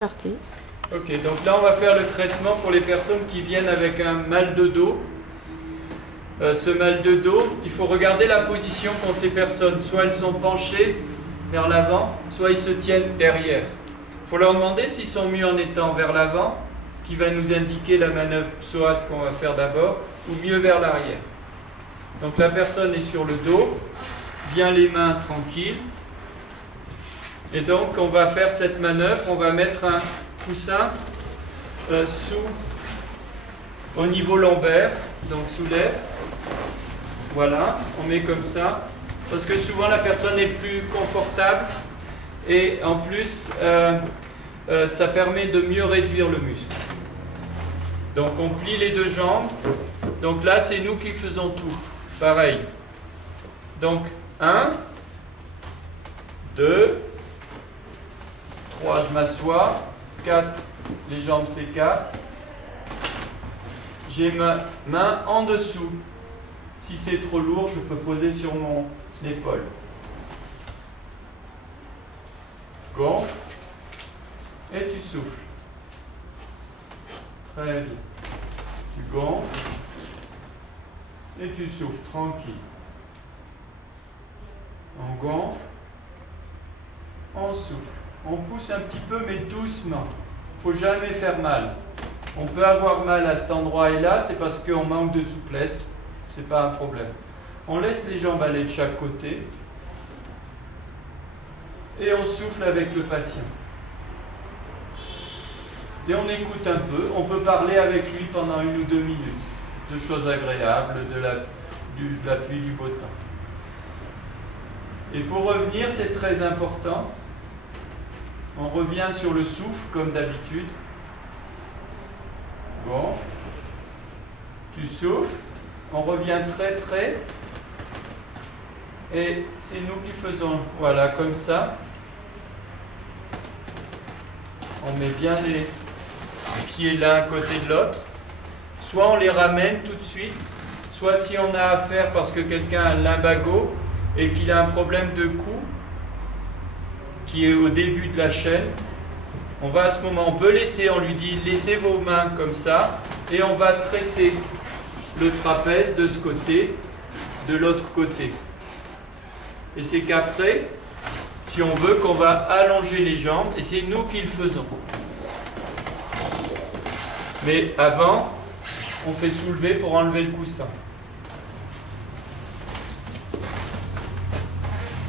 Parti. Ok, donc là on va faire le traitement pour les personnes qui viennent avec un mal de dos. Ce mal de dos, il faut regarder la position qu'ont ces personnes. Soit elles sont penchées vers l'avant, soit ils se tiennent derrière. Il faut leur demander s'ils sont mieux en étant vers l'avant, ce qui va nous indiquer la manœuvre psoas qu'on va faire d'abord, ou mieux vers l'arrière. Donc la personne est sur le dos, bien les mains tranquilles. Et donc on va faire cette manœuvre, on va mettre un coussin au niveau lombaire, donc soulève, voilà, on met comme ça, parce que souvent la personne est plus confortable et en plus ça permet de mieux réduire le muscle. Donc on plie les deux jambes, donc là c'est nous qui faisons tout, pareil. Donc 1, 2, 3, je m'assois. 4, les jambes s'écartent. J'ai ma main en dessous. Si c'est trop lourd, je peux poser sur mon épaule. Gonfle. Et tu souffles. Très bien. Tu gonfles. Et tu souffles, tranquille. On gonfle. On souffle. On pousse un petit peu, mais doucement. Il ne faut jamais faire mal. On peut avoir mal à cet endroit et là, c'est parce qu'on manque de souplesse. Ce n'est pas un problème. On laisse les jambes aller de chaque côté. Et on souffle avec le patient. Et on écoute un peu. On peut parler avec lui pendant 1 ou 2 minutes. De choses agréables, de la pluie, du beau temps. Et pour revenir, c'est très important. On revient sur le souffle comme d'habitude. Gonfle. Tu souffles. On revient très près. Et c'est nous qui faisons, voilà, comme ça. On met bien les pieds l'un à côté de l'autre. Soit on les ramène tout de suite, soit si on a affaire parce que quelqu'un a un lumbago et qu'il a un problème de cou, qui est au début de la chaîne, on va à ce moment, on peut laisser, on lui dit laissez vos mains comme ça, et on va traiter le trapèze de ce côté, de l'autre côté. Et c'est qu'après, si on veut, qu'on va allonger les jambes, et c'est nous qui le faisons. Mais avant, on fait soulever pour enlever le coussin.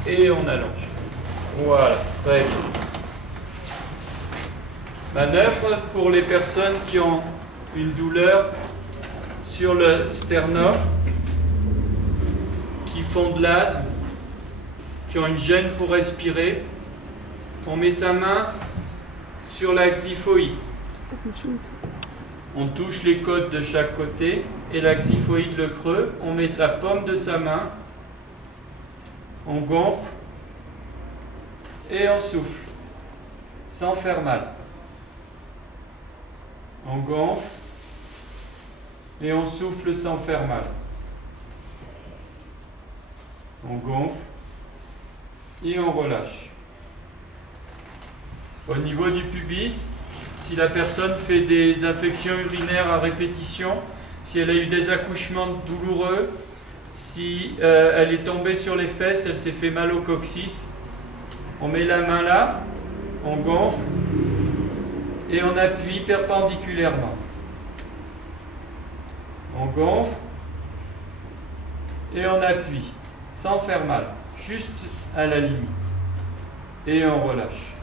Et on allonge. Voilà, très bien. Manœuvre pour les personnes qui ont une douleur sur le sternum, qui font de l'asthme, qui ont une gêne pour respirer. On met sa main sur la xiphoïde. On touche les côtes de chaque côté et la xiphoïde, le creux. On met la paume de sa main. On gonfle. Et on souffle, sans faire mal. On gonfle et on souffle sans faire mal. On gonfle et on relâche. Au niveau du pubis, si la personne fait des infections urinaires à répétition, si elle a eu des accouchements douloureux, si elle est tombée sur les fesses, elle s'est fait mal au coccyx, on met la main là, on gonfle et on appuie perpendiculairement. On gonfle et on appuie, sans faire mal, juste à la limite. Et on relâche.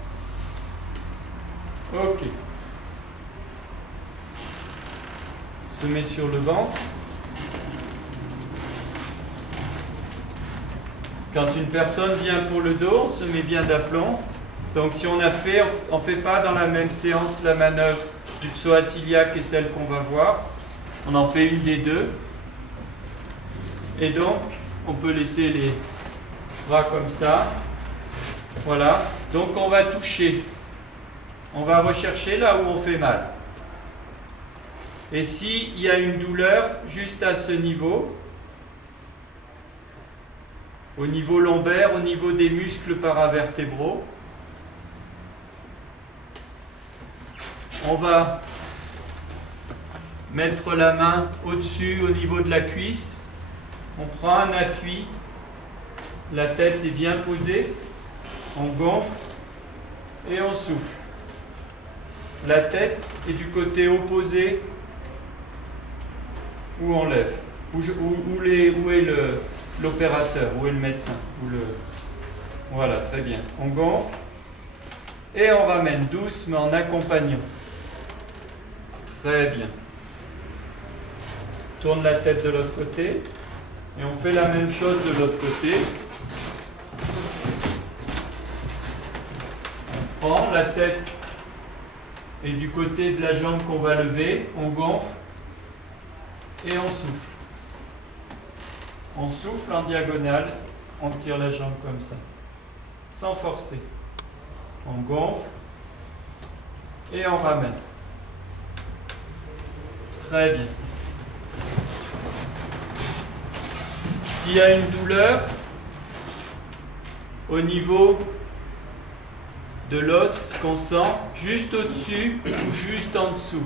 Ok. On se met sur le ventre. Quand une personne vient pour le dos, on se met bien d'aplomb. Donc si on a fait, on ne fait pas dans la même séance la manœuvre du psoas iliaque et celle qu'on va voir. On en fait une des deux. Et donc, on peut laisser les bras comme ça. Voilà. Donc on va toucher. On va rechercher là où on fait mal. Et s'il y a une douleur juste à ce niveau, au niveau lombaire, au niveau des muscles paravertébraux, on va mettre la main au-dessus, au niveau de la cuisse. On prend un appui, la tête est bien posée, on gonfle et on souffle. La tête est du côté opposé où on lève, où est l'opérateur, où est le médecin. Voilà, très bien. On gonfle et on ramène doucement en accompagnant. Très bien. Tourne la tête de l'autre côté et on fait la même chose de l'autre côté. On prend la tête et du côté de la jambe qu'on va lever, on gonfle et on souffle. On souffle en diagonale, on tire la jambe comme ça, sans forcer. On gonfle et on ramène. Très bien. S'il y a une douleur au niveau de l'os qu'on sent, juste au-dessus ou juste en dessous.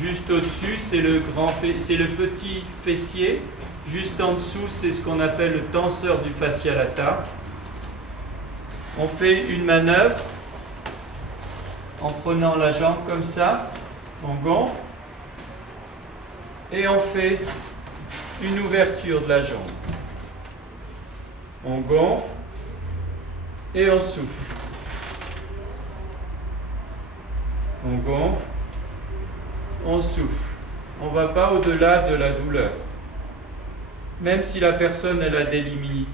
Juste au-dessus, c'est le petit fessier. Juste en dessous, c'est ce qu'on appelle le tenseur du fascia lata. On fait une manœuvre en prenant la jambe comme ça, on gonfle et on fait une ouverture de la jambe. On gonfle et on souffle. On gonfle, on souffle. On ne va pas au-delà de la douleur. Même si la personne elle a des limites,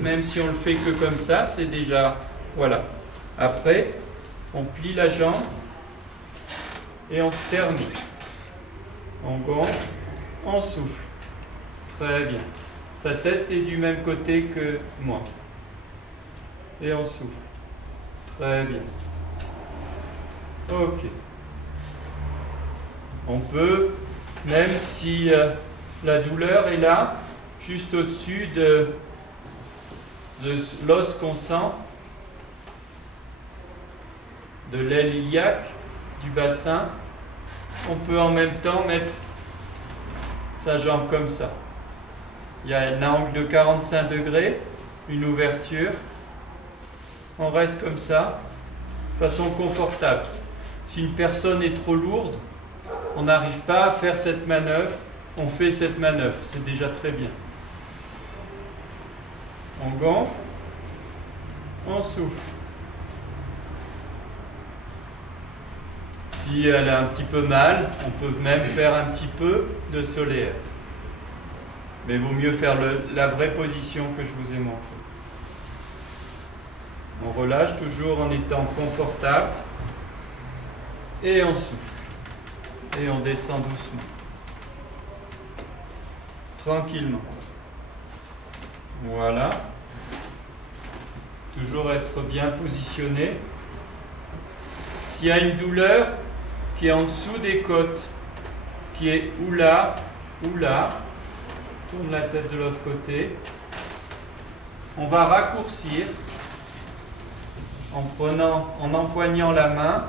même si on le fait que comme ça, c'est déjà... Voilà. Après, on plie la jambe et on termine. On gonfle, on souffle. Très bien. Sa tête est du même côté que moi. Et on souffle. Très bien. Ok. On peut, même si la douleur est là, juste au-dessus de l'os qu'on sent, de l'aile iliaque, du bassin, on peut en même temps mettre sa jambe comme ça. Il y a un angle de 45 degrés, une ouverture. On reste comme ça, de façon confortable. Si une personne est trop lourde, on n'arrive pas à faire cette manœuvre, on fait cette manœuvre, c'est déjà très bien. On gonfle, on souffle. Si elle a un petit peu mal, on peut même faire un petit peu de solaire. Mais il vaut mieux faire la vraie position que je vous ai montrée. On relâche toujours en étant confortable. Et on souffle. Et on descend doucement. Tranquillement. Voilà. Toujours être bien positionné. S'il y a une douleur qui est en dessous des côtes, qui est ou là, tourne la tête de l'autre côté. On va raccourcir en empoignant la main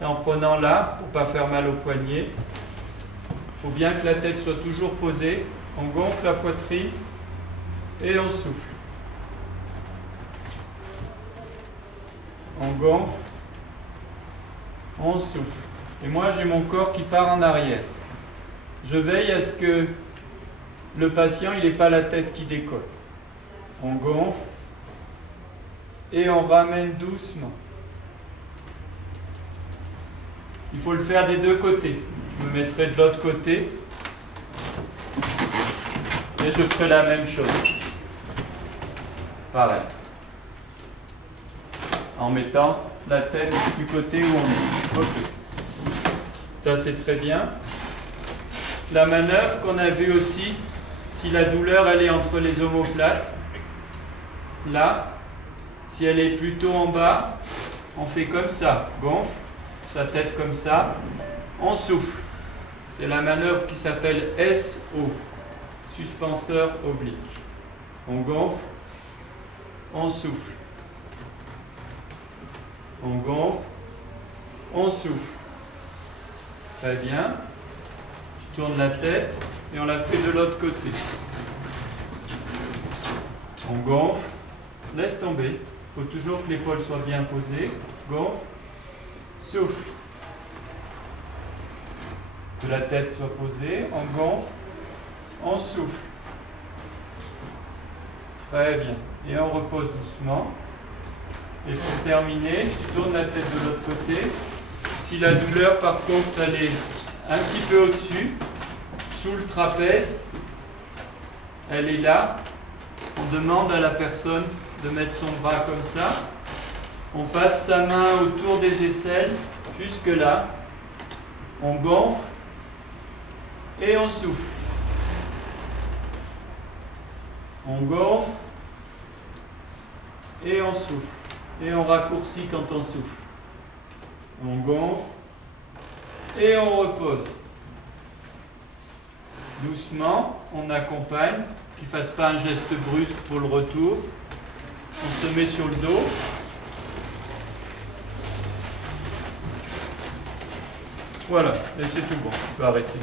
et en prenant là pour ne pas faire mal au poignet. Il faut bien que la tête soit toujours posée. On gonfle la poitrine et on souffle. On gonfle, on souffle. Et moi j'ai mon corps qui part en arrière. Je veille à ce que le patient il n'ait pas la tête qui décolle. On gonfle et on ramène doucement. Il faut le faire des deux côtés. Je me mettrai de l'autre côté et je ferai la même chose. Pareil. En mettant la tête du côté où on est. Ok. Ça c'est très bien. La manœuvre qu'on a vue aussi, si la douleur elle est entre les omoplates, là, si elle est plutôt en bas, on fait comme ça, gonfle, sa tête comme ça, on souffle. C'est la manœuvre qui s'appelle SO, suspenseur oblique. On gonfle, on souffle. On gonfle, On souffle. Très bien. Tu tournes la tête et on la fait de l'autre côté. On gonfle. Laisse tomber. Il faut toujours que l'épaule soit bien posée. Gonfle. Souffle. Que la tête soit posée. On gonfle. On souffle. Très bien. Et on repose doucement. Et pour terminer, tu tournes la tête de l'autre côté. Si la douleur, par contre, elle est un petit peu au-dessus, sous le trapèze, elle est là, on demande à la personne de mettre son bras comme ça. On passe sa main autour des aisselles, jusque là. On gonfle et on souffle. On gonfle et on souffle. Et on raccourcit quand on souffle. On gonfle et on repose. Doucement, on accompagne, qu'il ne fasse pas un geste brusque pour le retour. On se met sur le dos. Voilà, et c'est tout bon, on peut arrêter.